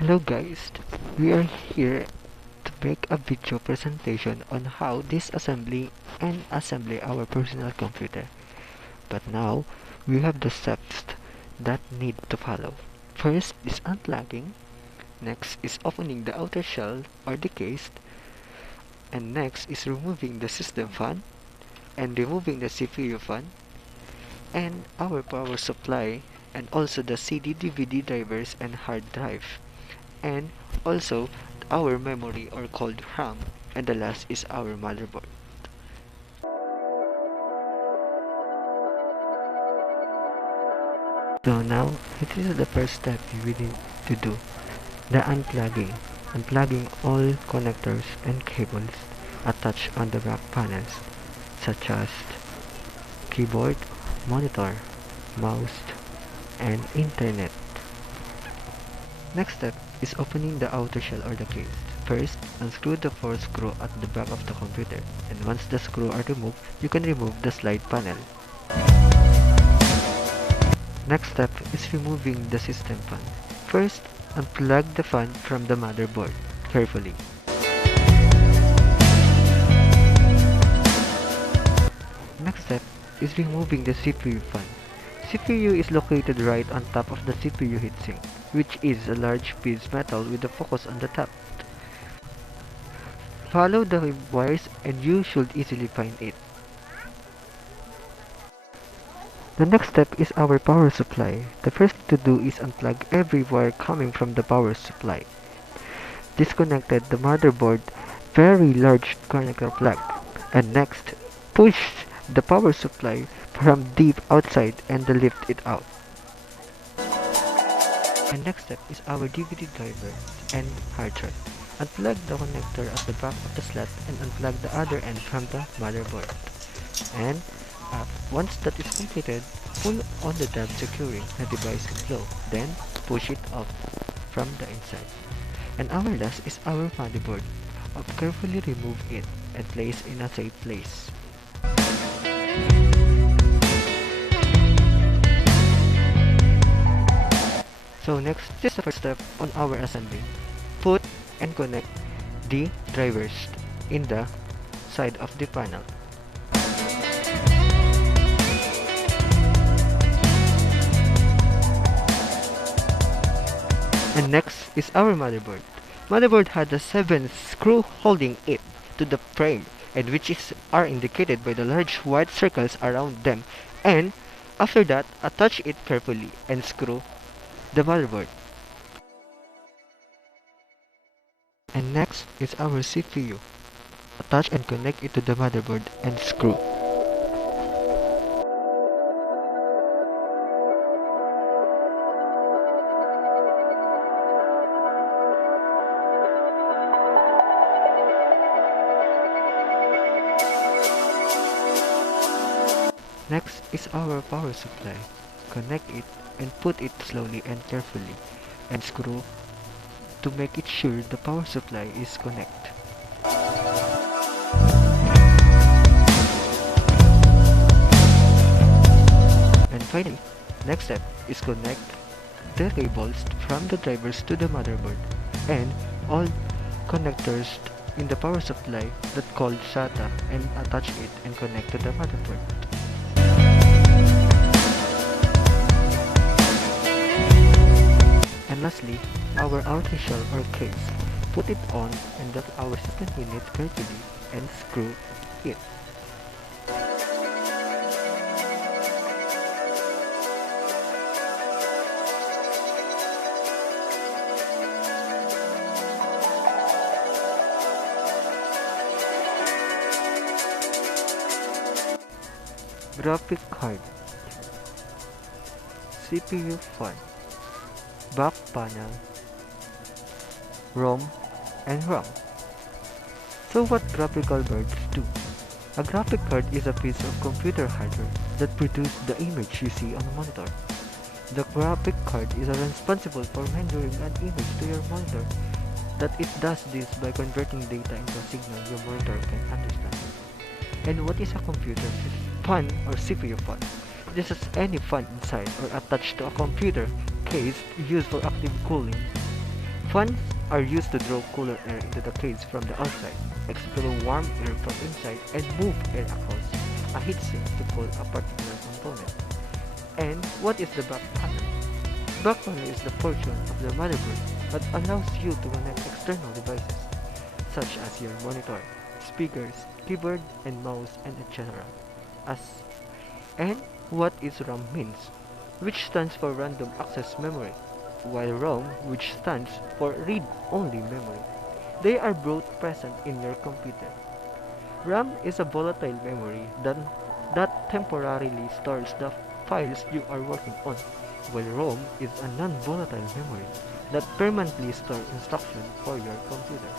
Hello guys, we are here to make a video presentation on how disassembly and assembly our personal computer. But now, we have the steps that need to follow. First is unplugging, next is opening the outer shell or the case, and next is removing the system fan and removing the CPU fan and our power supply and also the CD DVD drivers and hard drive. And also our memory or called RAM, and the last is our motherboard. So now it is the first step we need to do, the unplugging all connectors and cables attached on the back panels such as keyboard, monitor, mouse, and internet. Next step is opening the outer shell or the case. First, unscrew the 4 screw at the back of the computer, and once the screws are removed, you can remove the slide panel. Next step is removing the system fan. First, unplug the fan from the motherboard carefully. Next step is removing the CPU fan. CPU is located right on top of the CPU heatsink, which is a large piece of metal with a focus on the top. Follow the wires and you should easily find it. The next step is our power supply. The first thing to do is unplug every wire coming from the power supply. Disconnected the motherboard very large connector plug. And next, push the power supply from deep outside and lift it out. And next step is our DVD driver and hard drive. Unplug the connector at the back of the slot and unplug the other end from the motherboard. And once that is completed, pull on the tab securing the device with flow. Then push it off from the inside. And our last is our motherboard. Carefully remove it and place in a safe place. So next is the first step on our assembly. Put and connect the drivers in the side of the panel. And next is our motherboard. Motherboard had the 7 screw holding it to the frame, and are indicated by the large white circles around them. And after that, attach it carefully and screw the motherboard. And next is our CPU. Attach and connect it to the motherboard and screw. Next is our power supply. Connect it and put it slowly and carefully and screw to make it sure the power supply is connected. And finally, next step is connect the cables from the drivers to the motherboard and all connectors in the power supply that called SATA and attach it and connect to the motherboard. And lastly, our outer shell or case. Put it on and lock our second unit carefully and screw it. Graphic card, CPU fan, back panel, ROM, and RAM. So what graphical cards do? A graphic card is a piece of computer hardware that produces the image you see on the monitor. The graphic card is responsible for rendering an image to your monitor. That it does this by converting data into a signal your monitor can understand. And what is a computer fan or CPU fan? This is any fan inside or attached to a computer case used for active cooling. Fans are used to draw cooler air into the case from the outside, expel warm air from inside, and move air across a heatsink to cool a particular component. And what is the back panel? Back panel is the portion of the motherboard that allows you to connect external devices, such as your monitor, speakers, keyboard and mouse, and etc. As and what is RAM means, which stands for random access memory, while ROM, which stands for read-only memory. They are both present in your computer. RAM is a volatile memory that temporarily stores the files you are working on, while ROM is a non-volatile memory that permanently stores instructions for your computer.